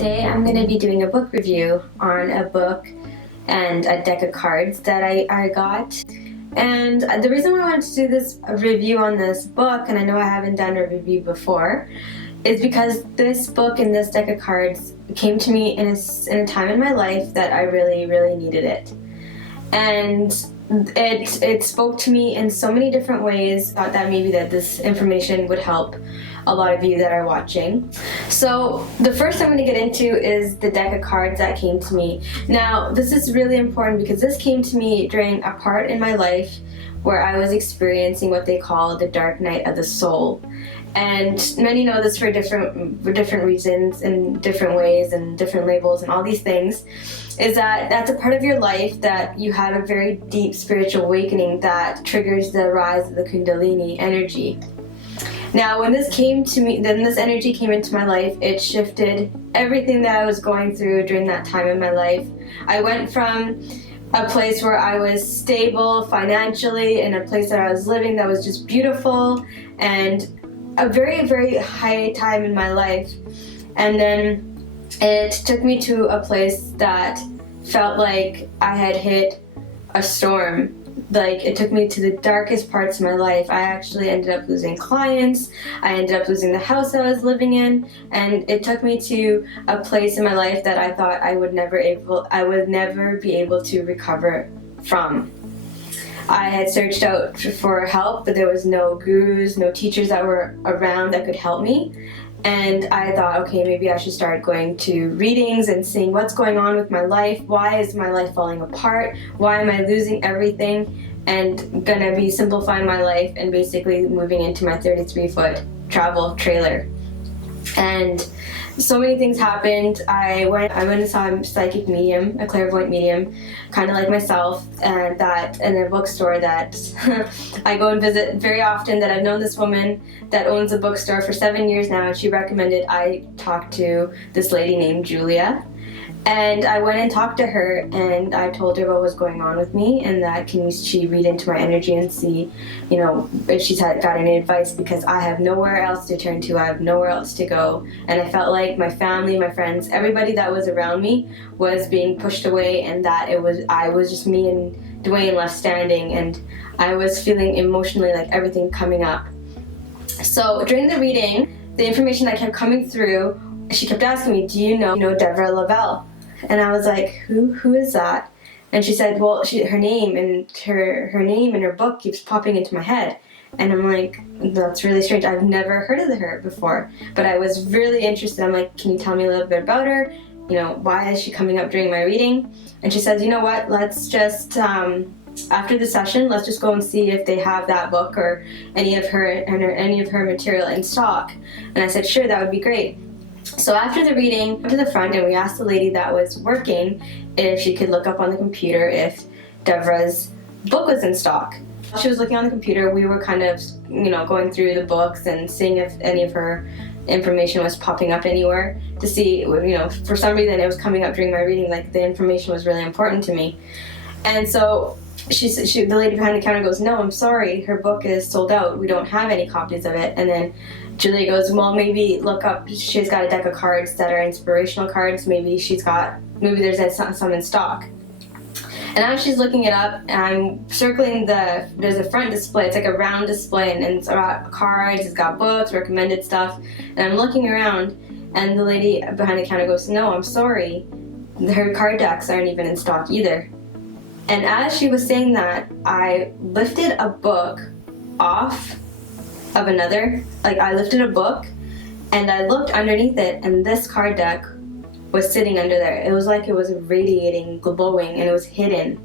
Today I'm going to be doing a book review on a book and a deck of cards that I got. And the reason why I wanted to do this review on this book, and I know I haven't done a review before, is because this book and this deck of cards came to me in a time in my life that I really, really needed it. And it spoke to me in so many different ways. Thought that maybe that this information would help a lot of you that are watching. So the first I'm going to get into is the deck of cards that came to me. Now this is really important because this came to me during a part in my life where I was experiencing what they call the dark night of the soul. And many know this for different reasons and different ways and different labels and all these things, is that that's a part of your life that you have a very deep spiritual awakening that triggers the rise of the Kundalini energy. Now when this came to me, then this energy came into my life, it shifted everything that I was going through during that time in my life. I went from a place where I was stable financially, in a place that I was living that was just beautiful, and a very, very high time in my life. And then it took me to a place that felt like I had hit a storm. Like, it took me to the darkest parts of my life. I actually ended up losing clients. I ended up losing the house I was living in, and it took me to a place in my life that I thought I would never be able to recover from. I had searched out for help, but there was no gurus, no teachers that were around that could help me. And I thought, okay, maybe I should start going to readings and seeing what's going on with my life. Why is my life falling apart? Why am I losing everything? And gonna be simplifying my life and basically moving into my 33-foot travel trailer. And so many things happened. I went and saw a psychic medium, a clairvoyant medium, kind of like myself, and that in a bookstore that I go and visit very often. That I've known this woman that owns a bookstore for 7 years now, and she recommended I talk to this lady named Julia. And I went and talked to her, and I told her what was going on with me, and that she read into my energy and see, if she's got any advice, because I have nowhere else to turn to, I have nowhere else to go. And I felt like my family, my friends, everybody that was around me was being pushed away, and that I was just me and Dwayne left standing, and I was feeling emotionally like everything coming up. So during the reading, the information that kept coming through, she kept asking me, do you know Devrah Laval? And I was like, who is that? And she said, well, her name and her book keeps popping into my head. And I'm like, that's really strange. I've never heard of her before, but I was really interested. I'm like, can you tell me a little bit about her? Why is she coming up during my reading? And she says, you know what? Let's just after the session, let's just go and see if they have that book or any of her material in stock. And I said, sure, that would be great. So after the reading, went to the front and we asked the lady that was working if she could look up on the computer if Devrah's book was in stock. She was looking on the computer. We were kind of, going through the books and seeing if any of her information was popping up anywhere to see, for some reason it was coming up during my reading, like the information was really important to me. And so the lady behind the counter goes, no, I'm sorry, her book is sold out. We don't have any copies of it. And then Julia goes, well, maybe look up, she's got a deck of cards that are inspirational cards. Maybe there's some in stock. And as she's looking it up, I'm circling there's a front display. It's like a round display, and it's got cards, it's got books, recommended stuff. And I'm looking around, and the lady behind the counter goes, no, I'm sorry, her card decks aren't even in stock either. And as she was saying that, I lifted a book off of another. I lifted a book and I looked underneath it, and this card deck was sitting under there. It was like it was radiating, glowing, and it was hidden.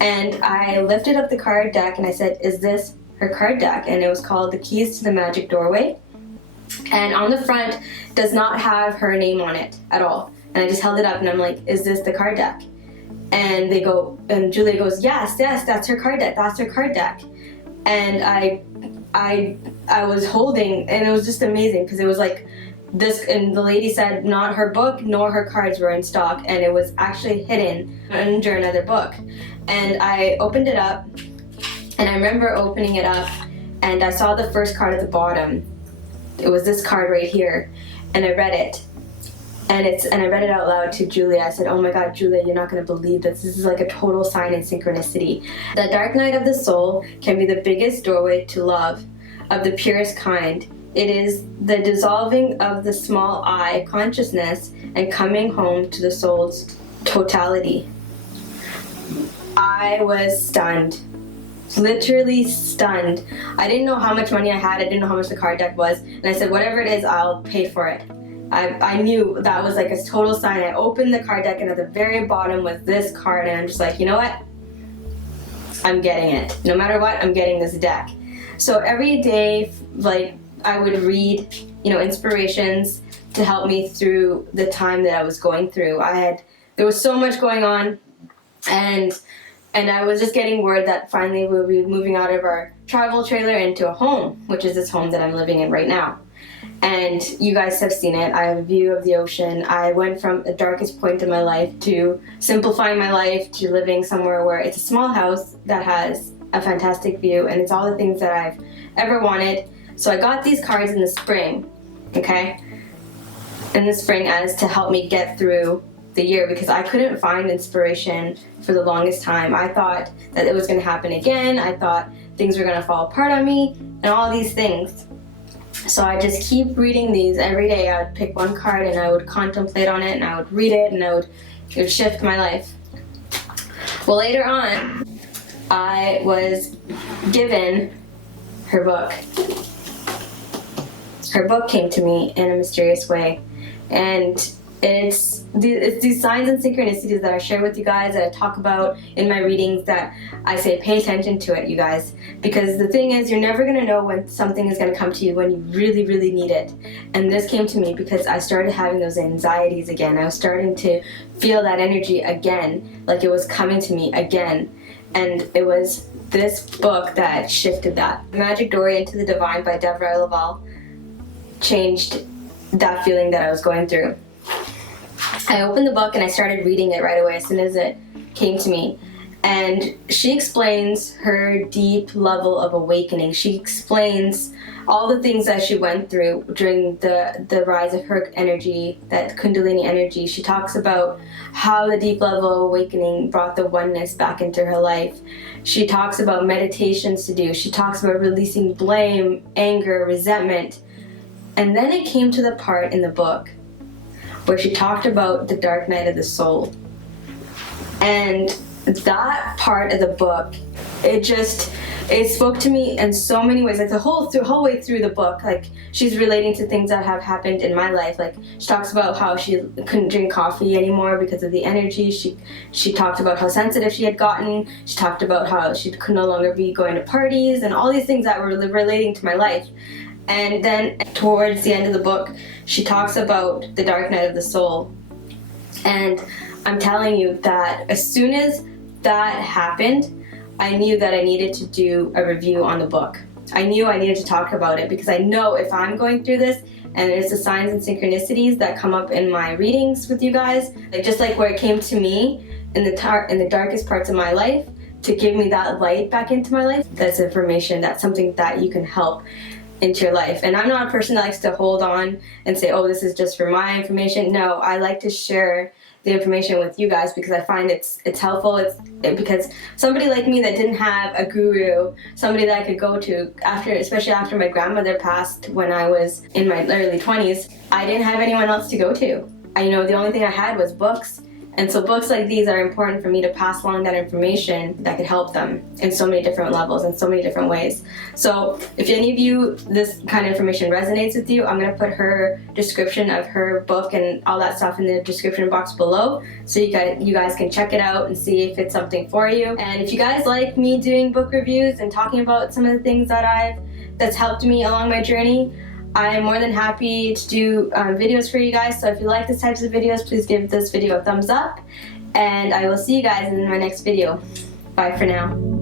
And I lifted up the card deck and I said, is this her card deck? And it was called The Keys to the Magic Doorway. And on the front does not have her name on it at all. And I just held it up and I'm like, is this the card deck? And Julia goes, yes, that's her card deck, that's her card deck. And I was holding, and it was just amazing because it was like this, and the lady said not her book nor her cards were in stock, and it was actually hidden under another book. And I opened it up, and I remember opening it up, and I saw the first card at the bottom. It was this card right here, and I read it. And I read it out loud to Julia. I said, oh my God, Julia, you're not going to believe this. This is like a total sign and synchronicity. The dark night of the soul can be the biggest doorway to love of the purest kind. It is the dissolving of the small I consciousness and coming home to the soul's totality. I was stunned. Literally stunned. I didn't know how much money I had. I didn't know how much the card deck was. And I said, whatever it is, I'll pay for it. I knew that was like a total sign. I opened the card deck and at the very bottom was this card, and I'm just like, you know what? I'm getting it. No matter what, I'm getting this deck. So every day, like, I would read, inspirations to help me through the time that I was going through. There was so much going on, and I was just getting word that finally we'll be moving out of our travel trailer into a home, which is this home that I'm living in right now. And you guys have seen it. I have a view of the ocean. I went from the darkest point in my life to simplifying my life to living somewhere where it's a small house that has a fantastic view, and it's all the things that I've ever wanted. So I got these cards in the spring, okay? In the spring as to help me get through the year, because I couldn't find inspiration for the longest time. I thought that it was going to happen again. I thought things were going to fall apart on me and all these things. So I just keep reading these every day. I would pick one card and I would contemplate on it and I would read it and it would shift my life. Well, later on, I was given her book. Her book came to me in a mysterious way, and it's these signs and synchronicities that I share with you guys, that I talk about in my readings, that I say pay attention to it, you guys, because the thing is, you're never going to know when something is going to come to you when you really, really need it. And this came to me because I started having those anxieties again. I was starting to feel that energy again, like it was coming to me again. And it was this book that shifted that. Magic Doorway into the Divine by Devrah Laval changed that feeling that I was going through. I opened the book and I started reading it right away as soon as it came to me. And she explains her deep level of awakening. She explains all the things that she went through during the rise of her energy, that Kundalini energy. She talks about how the deep level of awakening brought the oneness back into her life. She talks about meditations to do. She talks about releasing blame, anger, resentment. And then it came to the part in the book where she talked about the dark night of the soul. And that part of the book, it spoke to me in so many ways. Like the whole way through the book, like she's relating to things that have happened in my life. Like she talks about how she couldn't drink coffee anymore because of the energy. She talked about how sensitive she had gotten. She talked about how she could no longer be going to parties and all these things that were relating to my life. And then towards the end of the book, she talks about the dark night of the soul. And I'm telling you that as soon as that happened, I knew that I needed to do a review on the book. I knew I needed to talk about it because I know if I'm going through this, and it's the signs and synchronicities that come up in my readings with you guys, like just like where it came to me in the darkest parts of my life to give me that light back into my life. That's information, that's something that you can help into your life. And I'm not a person that likes to hold on and say, oh, this is just for my information. No, I like to share the information with you guys because I find it's helpful. Because somebody like me that didn't have a guru, somebody that I could go to especially after my grandmother passed when I was in my early 20s, I didn't have anyone else to go to. The only thing I had was books. And so books like these are important for me to pass along that information that could help them in so many different levels, in so many different ways. So if any of you, this kind of information resonates with you, I'm going to put her description of her book and all that stuff in the description box below, so you guys can check it out and see if it's something for you. And if you guys like me doing book reviews and talking about some of the things that's helped me along my journey, I'm more than happy to do videos for you guys. So if you like these types of videos, please give this video a thumbs up. And I will see you guys in my next video. Bye for now.